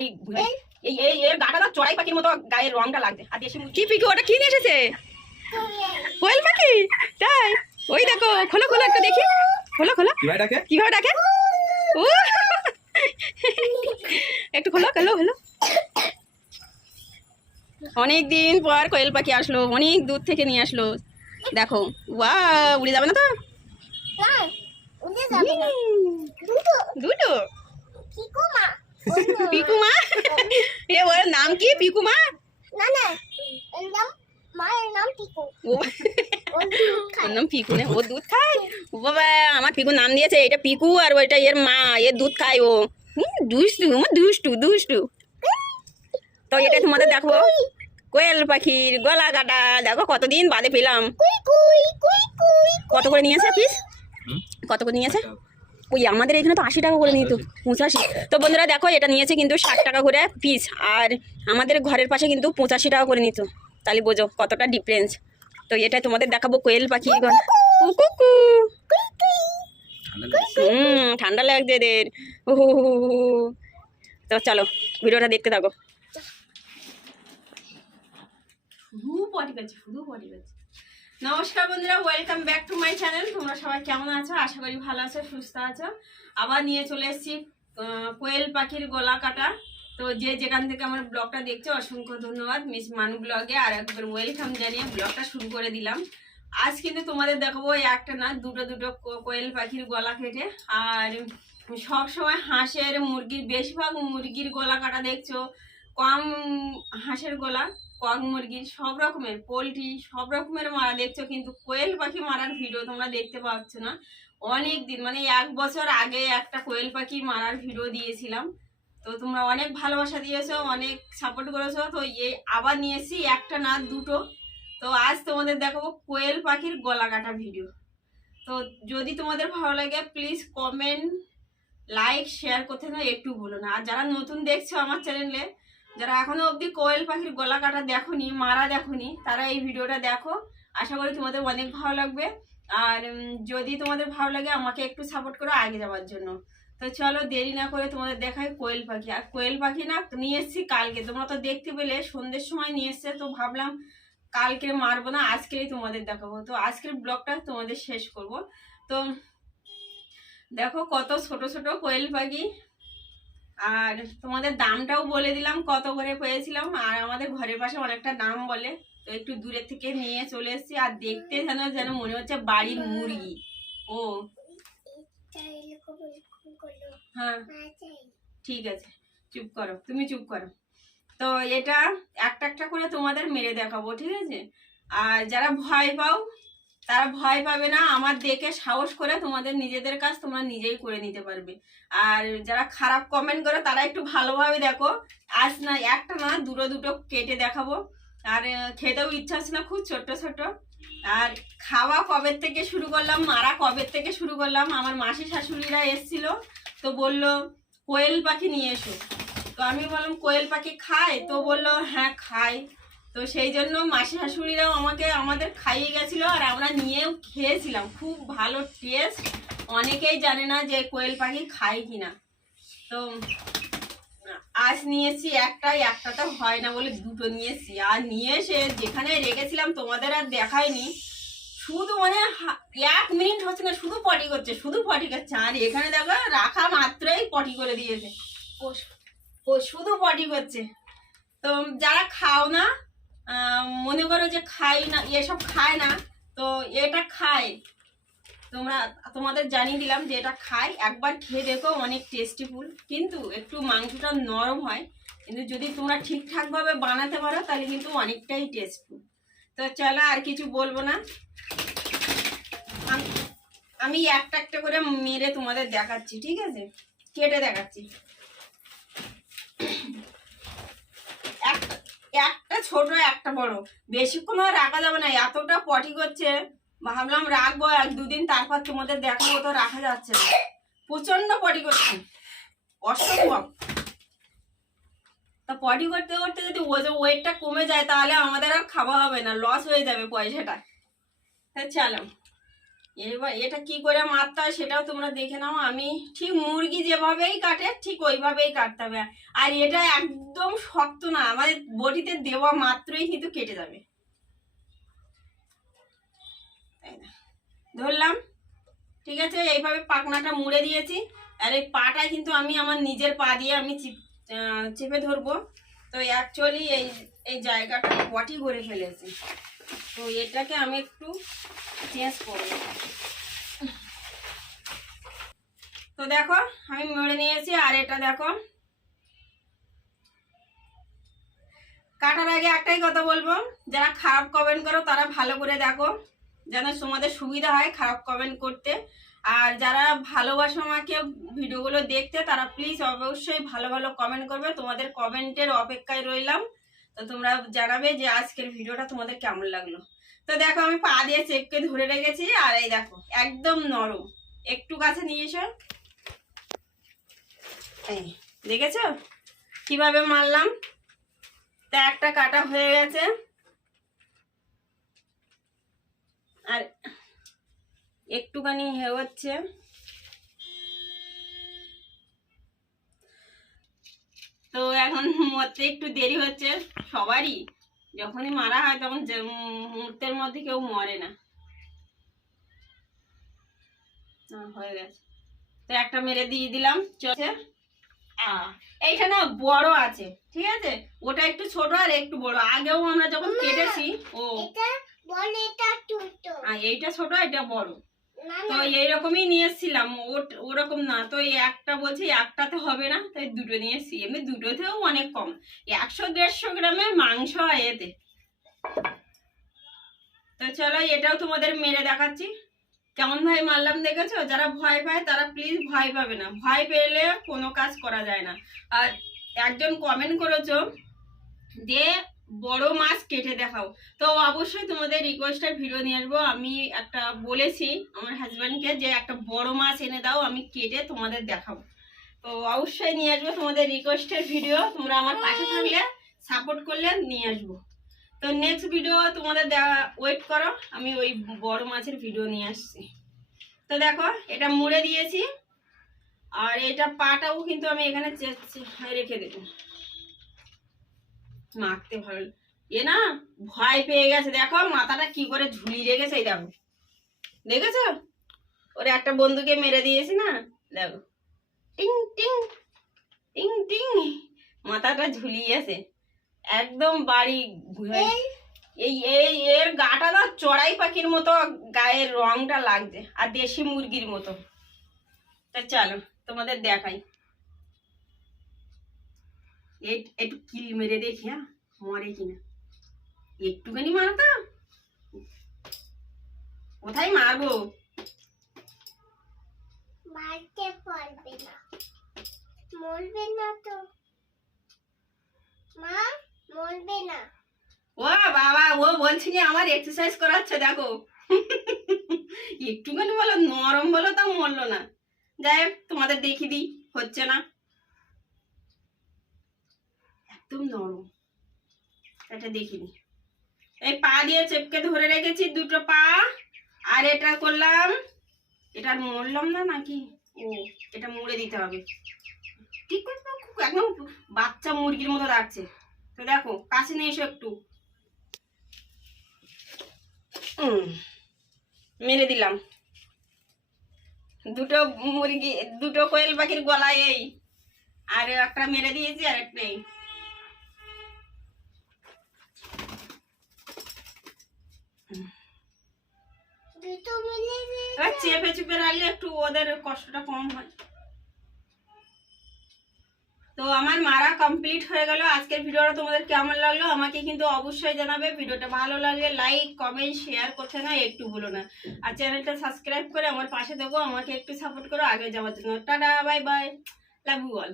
এই এই এই এর গাটা না চড়াই পাখির মতো গায়ের রংটা লাগছে। আর দেশি কি পিকু ওটা কি নিয়ে এসেছে? কোয়েল পাখি? তাই? ওই দেখো খোলো খোলো একটু দেখি। খোলো খোলো। কীভাবে ডাকে? কীভাবে ডাকে? ও একটু খোলো খোলো খোলো। অনেক দিন পর কোয়েল পাখি আসলো অনেক দূর থেকে নিয়ে আসলো। দেখো ওয়া উড়ে যাবে না তো? দুটো। পিকুমা এ ওর নাম কি পিকুমা ও ওর নাম পিকু না ও দুধ খায় ও বাবা আমার পিকু নাম দিয়েছে এটা পিকু আর ওইটা এর মা এর দুধ খায় ও দুষ্টু আমার দুষ্টু দুষ্টু তো এটা তোমাদের দেখো কোয়েল পাখির গলা কাটা দেখো কতদিন বাদে পেলাম কত করে নিয়েছে পিস কত করে নিয়েছে ওই আমাদের এখানে তো আশি টাকা করে নিত পঁচাশি। তো বন্ধুরা দেখো এটা নিয়েছে কিন্তু ষাট টাকা করে পিস আর আমাদের ঘরের পাশে কিন্তু পঁচাশি টাকা করে নিত। তাহলে বোঝো কতটা ডিফারেন্স তো এটা তোমাদের দেখাবো কোয়েল পাখি কুকু লাগছে। হুম ঠান্ডা লাগছে এদের। ও তো চলো ভিডিওটা দেখতে থাকো। শুধু পটি পেয়েছে শুধু পটি পেয়েছে। নমস্কার বন্ধুরা welcome back to my channel তোমরা সবাই কেমন আছো? আশা করি ভালো আছো, সুস্থ আছো। আবার নিয়ে চলে এসেছি কোয়েল পাখির গলা কাটা। তো যে যেখান থেকে আমার ব্লগটা দেখছ, অসংখ্য ধন্যবাদ। মিস মানু ব্লগে আর একবার ওয়েলকাম জানিয়ে ব্লগটা শুরু করে দিলাম। আজ কিন্তু তোমাদের দেখাবো একটা না, দুটো দুটো কোয়েল পাখির গলা কেটে। আর সব সময় হাঁসের মুরগির বেশিরভাগ মুরগির গলা কাটা দেখছ। কম হাঁসের গলা কক মুরগি, সব রকমের পোলট্রি, সব রকমের মারা দেখছ, কিন্তু কোয়েল পাখি মারার ভিডিও তোমরা দেখতে পাচ্ছ না। অনেক দিন মানে এক বছর আগে একটা কোয়েল পাখি মারার ভিডিও দিয়েছিলাম। তো তোমরা অনেক ভালোবাসা দিয়েছ, অনেক সাপোর্ট করেছ, তো এই আবার নিয়ে এসেছি, একটা না, দুটো। তো আজ তোমাদের দেখাবো কোয়েল পাখির গলা কাটা ভিডিও। তো যদি তোমাদের ভালো লাগে প্লিজ কমেন্ট লাইক শেয়ার করতে না একটু ভুলো না। আর যারা নতুন দেখছ আমার চ্যানেলে যারা এখনও অবধি কোয়েল পাখির গলা কাটা দেখোনি, মারা দেখোনি, তারা এই ভিডিওটা দেখো। আশা করি তোমাদের অনেক ভালো লাগবে। আর যদি তোমাদের ভালো লাগে, আমাকে একটু সাপোর্ট করো আগে যাওয়ার জন্য। তো চলো দেরি না করে তোমাদের দেখাই কোয়েল পাখি। আর কোয়েল পাখি না, নিয়ে এসেছি কালকে। তোমরা তো দেখতে পেলে, সন্ধ্যের সময় নিয়ে এসছে, তো ভাবলাম কালকে মারবো না, আজকেই তোমাদের দেখাবো। তো আজকের ব্লগটা তোমাদের শেষ করব। তো দেখো কত ছোট ছোট কোয়েল পাখি। আর তোমাদের দামটাও বলে দিলাম, কত করে পেয়েছিলাম, আর আমাদের ঘরের পাশে অনেকটা দাম বলে, তো একটু দূরের থেকে নিয়ে চলে এসেছি, আর দেখতে যেন যেন মনে হচ্ছে বাড়ির মুরগি। ও। হ্যাঁ। ঠিক আছে, চুপ করো, তুমি চুপ করো। তো এটা একটা একটা করে তোমাদের মেরে দেখাবো, ঠিক আছে? আর যারা ভয় পাও তারা ভয় পাবে না, আমার দেখে সাহস করে তোমাদের নিজেদের কাজ তোমরা নিজেই করে নিতে পারবে। আর যারা খারাপ কমেন্ট করে তারা একটু ভালোভাবে দেখো। আজ না, একটা না, দুটো দুটো কেটে দেখাবো। আর খেতেও ইচ্ছা হচ্ছে না, খুব ছোট্ট ছোট আর খাওয়া কবে থেকে শুরু করলাম, মারা কবে থেকে শুরু করলাম, আমার মাসি শাশুড়িরা এসছিল তো বলল, কোয়েল পাখি নিয়ে এসো। তো আমি বললাম, কোয়েল পাখি খায়? তো বলল হ্যাঁ খায়। তো সেই জন্য মাসি শাশুড়িরাও আমাকে আমাদের খাইয়ে গেছিল আর আমরা নিয়েও খেয়েছিলাম। খুব ভালো টেস্ট অনেকেই জানে না যে কোয়েল পাখি খায় কিনা। তো আজ নিয়েছি একটাই একটা তো হয় না বলে দুটো নিয়েছি। আর নিয়ে এসে যেখানে রেখেছিলাম তোমাদের আর দেখায়নি শুধু মানে এক মিনিট হচ্ছে না শুধু পটি করছে শুধু পটি করছে। আর এখানে দেখো রাখা মাত্রই পটি করে দিয়েছে। ও ও শুধু পটি করছে। তো যারা খাও না মনে করো যে খাই না এসব খায় না, তো এটা খায় তোমরা, তোমাদের জানিয়ে দিলাম যে এটা খাই। একবার খেয়ে দেখো, অনেক টেস্টিফুল কিন্তু একটু মাংসটা নরম হয়। কিন্তু যদি তোমরা ঠিকঠাকভাবে বানাতে পারো, তাহলে কিন্তু অনেকটাই টেস্টফুল তো চলো, আর কিছু বলব না। আমি একটা একটা করে মেরে তোমাদের দেখাচ্ছি, ঠিক আছে? কেটে দেখাচ্ছি। একটা ছোট, একটা বড়। বেশিক্ষণ রাখা যাবে না, এতটা পটি করছে। ভাবলাম রাখব এক দুদিন, তারপর তোমাদের দেখাবো, তো রাখা যাচ্ছে না। প্রচণ্ড পটি করছে। অসম্ভব। তা পটি করতে করতে যদি ওয়েটটা কমে যায়, তাহলে আমাদের আর খাওয়া হবে না লস হয়ে যাবে পয়সাটা। তা চলো। এবার এটা কি করে মারতে হয় সেটাও তোমরা দেখে নাও। আমি ঠিক মুরগি যেভাবেই কাটে, ঠিক ওইভাবেই কাটতে হবে। আর এটা একদম শক্ত না, আমাদের বটিতে দেওয়া মাত্রই কিন্তু কেটে যাবে? ধরলাম। ঠিক আছে, এইভাবে পাকনাটা মুড়ে দিয়েছি। আর এই পাটা কিন্তু আমি আমার নিজের পা দিয়ে আমি চেপে ধরবো। তো অ্যাকচুয়ালি এই এই জায়গাটা পটি করে ফেলেছি। তো এটাকে আমি একটু চেঞ্জ করব তো দেখো, আমি মেরে নিয়েছি, আর এটা দেখো। কাটার আগে একটাই কথা বলব, যারা খারাপ কমেন্ট করো, তারা ভালো করে দেখো, যেন তোমাদের সুবিধা হয় খারাপ কমেন্ট করতে। আর যারা ভালোবাসো আমাকে ভিডিওগুলো দেখতে, তারা প্লিজ অবশ্যই ভালো ভালো কমেন্ট করবে। তোমাদের কমেন্টের অপেক্ষায় রইলাম। তো তোমরা জানাবে যে আজকের ভিডিওটা তোমাদের কেমন লাগল। তো দেখো আমি পা দিয়ে চেপকে ধরে রেখেছি, আর এই দেখো, একদম নরম। একটু কাছে নিয়ে এসো। এই, দেখেছ? কীভাবে মারলাম? তা একটা কাটা হয়ে গেছে। আর একটুখানি হে হচ্ছে। তো এখন মরতে একটু দেরি হচ্ছে, সবারই। যখনই মারা হয় তখন মুহূর্তের মধ্যে কেউ মরে না। হয়ে গেছে। তো একটা মেরে দিয়ে দিলাম চলছে। এইটা না বড় আছে ঠিক আছে? ওটা একটু ছোট আর একটু বড়। আগেও আমরা যখন কেটেছি ও। এইটা ছোট এটা বড়। তো এইরকমই নিয়ে এসেছিলাম ওরকম না। তো একটা বলছি একটাতে হবে না, তাই দুটো নিয়ে এসেছি এমনি দুটোতেও অনেক কম। একশো দেড়শো গ্রামের মাংস হয় এতে। তো চলো, এটাও তোমাদের মেরে দেখাচ্ছি। কেমন ভাই মারলাম দেখেছ? যারা ভয় পায়, তারা প্লিজ ভয় পাবে না। ভয় পেলে কোনো কাজ করা যায় না। আর একজন কমেন্ট করেছ যে বড় মাছ কেটে দেখাও। তো অবশ্যই তোমাদের রিকোয়েস্টের ভিডিও নিয়ে আসব। আমি একটা বলেছি আমার হাজব্যান্ডকে যে একটা বড় মাছ এনে দাও, আমি কেটে তোমাদের দেখাবো। তো অবশ্যই নিয়ে আসব তোমাদের রিকোয়েস্টের ভিডিও তোমরা আমার পাশে থাকলে সাপোর্ট করলে নিয়ে আসব। তো নেক্সট ভিডিও তোমাদের ওয়েট করো। আমি ওই বড় মাছের ভিডিও নিয়ে আসছি। তো দেখো, এটা মুড়ে দিয়েছি। আর এটা পাটাও কিন্তু আমি এখানে রেখে দেবো। মাখতে ভালো এ না ভয় পেয়ে গেছে। দেখো মাথাটা কি করে ঝুলিয়ে রেখেছে দেখো। দেখেছ? ওরে একটা বন্ধুকে মেরে দিয়েছি না? দেখো। টিং টিং টিং টিং। মাথাটা ঝুলিয়েছে একদম বাড়ি এই এই এর গাটা না চড়াই পাখির মতো গায়ের রংটা লাগছে আর দেশি মুরগির মতো। তা চলো তোমাদের দেখাই। একটু কিল মেরে দেখি হ্যাঁ? মরে কিনা। একটুখানি মারো তো কোথায় মারবো? মারতে পারবে না। মরবে না তো। মা মরবে না। ও বাবা ও বলছি যে আমার এক্সারসাইজ করাচ্ছে দেখো। একটুখানি বলো নরম বলো তাও মরলো না। যাই হোক, তোমাদের দেখি দিই হচ্ছে না। একদম নরম। এটা দেখিনি। এই পা দিয়ে চেপকে ধরে রেখেছি, দুটো পা। আর এটা করলাম, এটা মরলাম না নাকি? ও, এটা মুড়ে দিতে হবে। ঠিক আছে একদম বাচ্চা মুরগির মতো লাগছে। তো দেখো, কাছে নিয়ে এসো একটু। মেরে দিলাম। দুটো মুরগি, দুটো কোয়েল পাখির গলায় এই। আর একটা মেরে দিয়েছি, আর একটা এই দুটো মিলে দিয়ে এবার চেপে চেপে রাখলে একটু ওদের কষ্টটা কম হয়। তো আমার মারা কমপ্লিট হয়ে গেল। আজকের ভিডিওটা তোমাদের কেমন লাগল আমাকে কিন্তু অবশ্যই জানাবে। ভিডিওটা ভালো লাগলে লাইক কমেন্ট শেয়ার করতে না, একটু ভুলো না। আর চ্যানেলটা সাবস্ক্রাইব করে আমার পাশে দেবো আমাকে একটু সাপোর্ট করো। আগে যাওয়ার জন্য। Tata bye bye love you all